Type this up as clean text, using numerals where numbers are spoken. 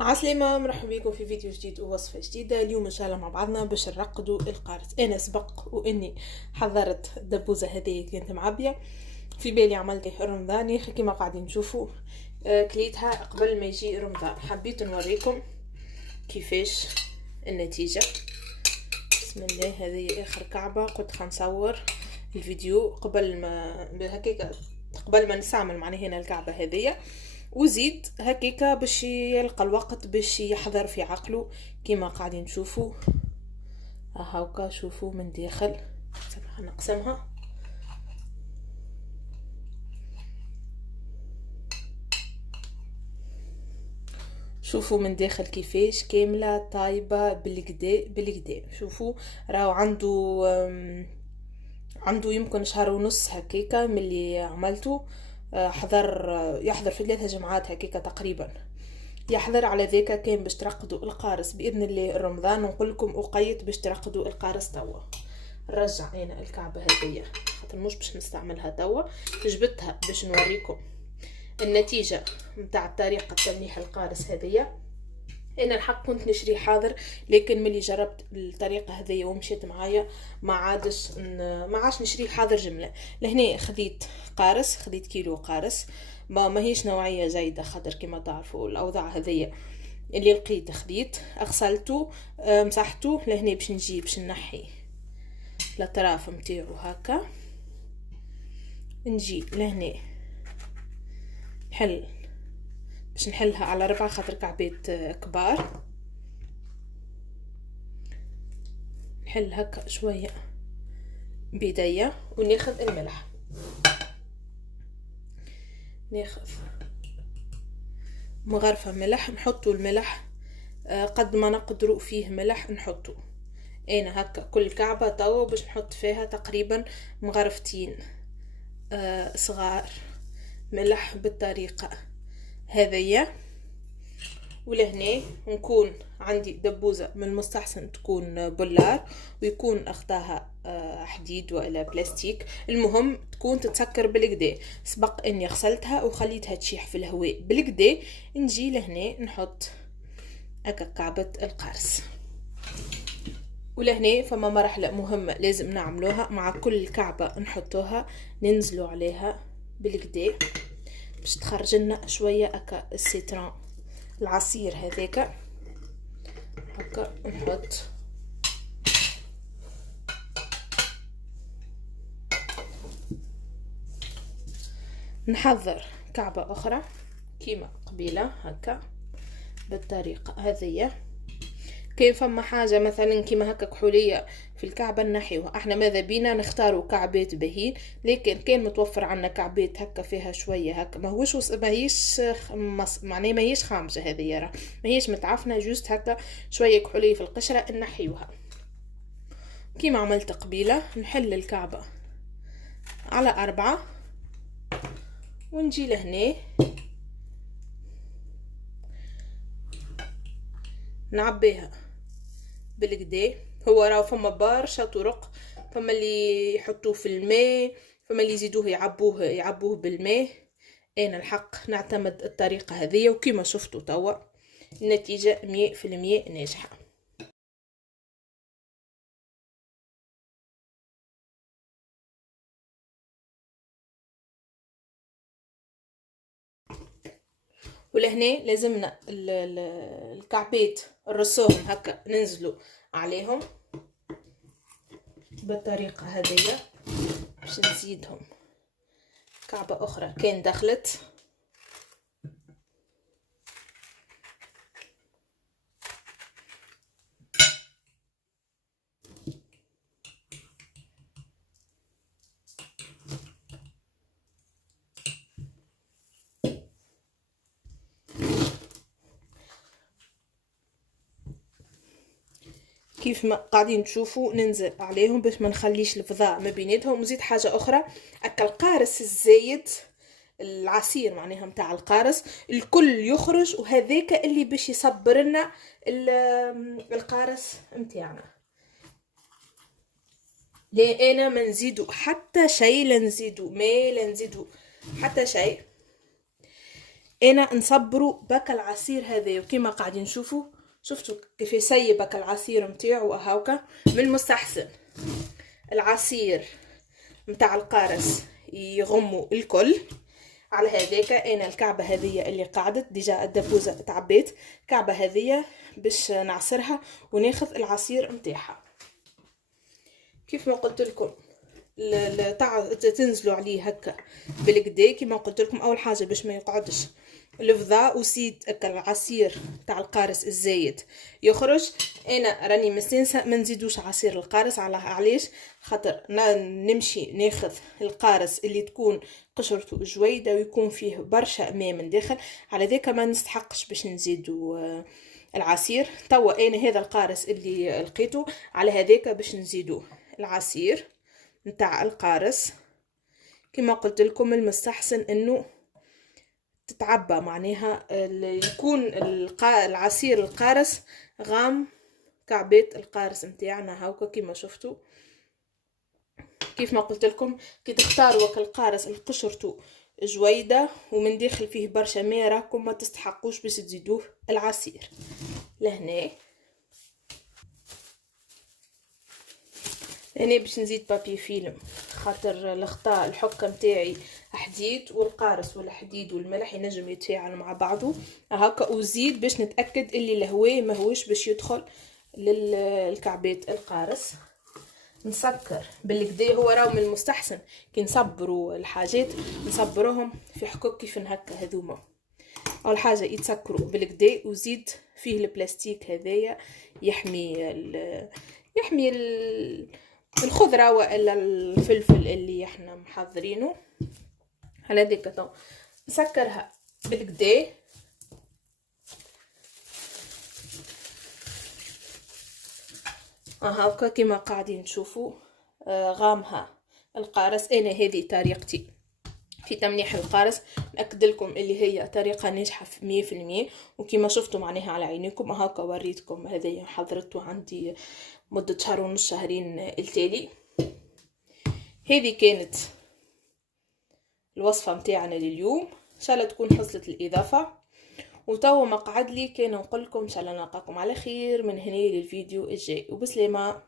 عسلامة، مرحبا بكم في فيديو جديد ووصفة جديدة. اليوم ان شاء الله مع بعضنا باش نرقدوا القارص. انا سبق واني حضرت الدبوزة هذه كانت معبية في بالي، عملت رمضاني كما قاعدين تشوفوا. كليتها قبل ما يجي رمضان. حبيت نوريكم كيفاش النتيجة. بسم الله، هذه اخر كعبة. قلت خنصور الفيديو قبل ما هكاك، قبل ما نستعمل معناها هنا الكعبة هذه، وزيد هكاكا باش يلقى الوقت باش يحضر في عقله كيما قاعدين تشوفوا. هاكا شوفوا من داخل. نقسمها. شوفوا من داخل كيفاش كاملة طايبة بالكدا. شوفوا راهو عنده يمكن شهر ونص هكاكا من اللي عملته. يحضر في 3 جمعات هكاكا تقريبا. يحضر على ذاك كان باش ترقدوا القارص باذن الله رمضان. نقول لكم اقيت باش ترقدوا القارص توا. نرجع انا الكعبه هذيا خاطر مش باش نستعملها توا، جبتها باش نوريكم النتيجه نتاع طريقه تلميح القارص هذيا. انا الحق كنت نشري حاضر، لكن ملي جربت الطريقه هذيا ومشيت معايا ما عادش نشري حاضر جمله. لهنا خذيت قارص، خذيت كيلو قارص. ما هيش نوعيه جيده خاطر كما تعرفوا الاوضاع هذيا. اللي لقيت خذيت غسلته، مسحته. لهنا باش نحي الاطراف نتاعو هكا. نجي لهنا باش نحلها على 4 خاطر كعبات كبار. نحل هكا شويه بيديا وناخذ الملح. ناخذ مغرفه ملح، نحطوا الملح قد ما نقدروا فيه ملح نحطوا. انا هكا كل كعبه توا باش نحط فيها تقريبا مغرفتين صغار ملح بالطريقه هذيا. ولهنا نكون عندي دبوزة من المستحسن تكون بولار، ويكون اخداها حديد ولا بلاستيك، المهم تكون تتسكر بالكدا. سبق اني غسلتها وخليتها تشيح في الهواء بالكدا. نجي لهنا نحط هكا كعبة القرص. ولهنا فما مرحلة مهمة لازم نعملوها مع كل كعبة نحطوها، ننزلوا عليها بالكدا باش تخرج لنا شوية هكا السيترون، العصير هذاك. هكا نحط نحضر كعبة اخرى كيما قبيلة هكا بالطريقة هذية. كاين فما حاجة مثلا كيما هكا كحولية في الكعبة نحيوها. احنا ماذا بينا نختاروا كعبات بهين، لكن كان متوفر عنا كعبات هكا فيها شوية هكا ماهيش معناه ماهيش خامجة هذه، راه ماهيش متعفنة، جوست هكا شوية كحولية في القشرة نحيوها كيما عملت قبيلة. نحل الكعبة على 4 ونجي لهنا نعبيها بالكدا. هو راه فما برشا طرق، فما اللي يحطوه في الماء، فما اللي يزيدوه يعبوه بالماء. انا الحق نعتمد الطريقه هذه، وكما شفتوا توا النتيجه 100% ناجحه. ولهنا لازمنا الكعبات الرسوهم هكا ننزلوا عليهم بالطريقه هذه باش نزيدهم كعبه اخرى كان دخلت. كيف ما قاعدين تشوفوا ننزل عليهم باش ما نخليش الفضاء ما بيناتهم. وزيد حاجه اخرى، اكل القارص الزايد، العصير معناها متاع القارص الكل يخرج، وهذاك اللي باش يصبر لنا القارص متاعنا. لا انا ما نزيدو حتى شيء، لا نزيدو ماء، لا نزيدو حتى شيء. انا نصبروا بك العصير هذا، وكما قاعدين نشوفوا شفتوا كيف يسيبك العصير متاعو هاكا. من المستحسن العصير متاع القارص يغموا الكل. على هذاك انا الكعبه هذه اللي قعدت ديجا الدبوزه تعبيت، الكعبه هذه باش نعصرها وناخذ العصير متاعها. كيف ما قلت لكم تنزلوا عليه هكا بالكدا كيما قلت لكم. اول حاجه باش ما يقعدش الفضاء وسيد العصير تاع القارص الزايد يخرج. انا راني مستنسه ما نزيدوش عصير القارص. علاش؟ خاطر نمشي ناخذ القارص اللي تكون قشرته جويده ويكون فيه برشا ماء من داخل، على ذاك ما نستحقش باش نزيدو العصير. توا انا هذا القارص اللي لقيته، على هذاك باش نزيدو العصير نتاع القارص. كما قلت لكم المستحسن انه تتعبى، معناها يكون العصير القارص غام كعبات القارص متاعنا هاوكا كما شفتوا. كيف ما قلت لكم كي تختاروا القارص القشرته جويده ومن داخل فيه برشا ماء راكم ما تستحقوش باش تزيدوه العصير. لهنا باش نزيد بابي فيلم، خاطر الخطا الحكه متاعي حديد والقارص والحديد والملح ينجم يتفاعل مع بعضه هكا. وزيد باش نتاكد اللي الهواء ماهوش باش يدخل للكعبات القارص. نسكر بالكدا. هو راهو من المستحسن كي نصبروا الحاجات نصبروهم في حكوك كيف هكا. هذوما اول حاجه يتسكروا بالكدا، وزيد فيه البلاستيك هذايا يحمي الخضره والا الفلفل اللي احنا محضرينه. على ذيك نسكرها بالكدا. هاكا كما قاعدين تشوفوا غامها القارص. انا هذه طريقتي في تمليح القارص، نأكد لكم اللي هي طريقة ناجحة 100%. وكما شفتوا معناها على عينيكم هاكا وريتكم. هذا حضرته عندي مدة شهر ونص شهرين التالي. هذه كانت الوصفة متاعنا لليوم، ان شاء الله تكون حصلت الإضافة. وتوا مقعد لي كان نقول لكم ان شاء الله نلقاكم على خير من هنا للفيديو الجاي، وبسلامة.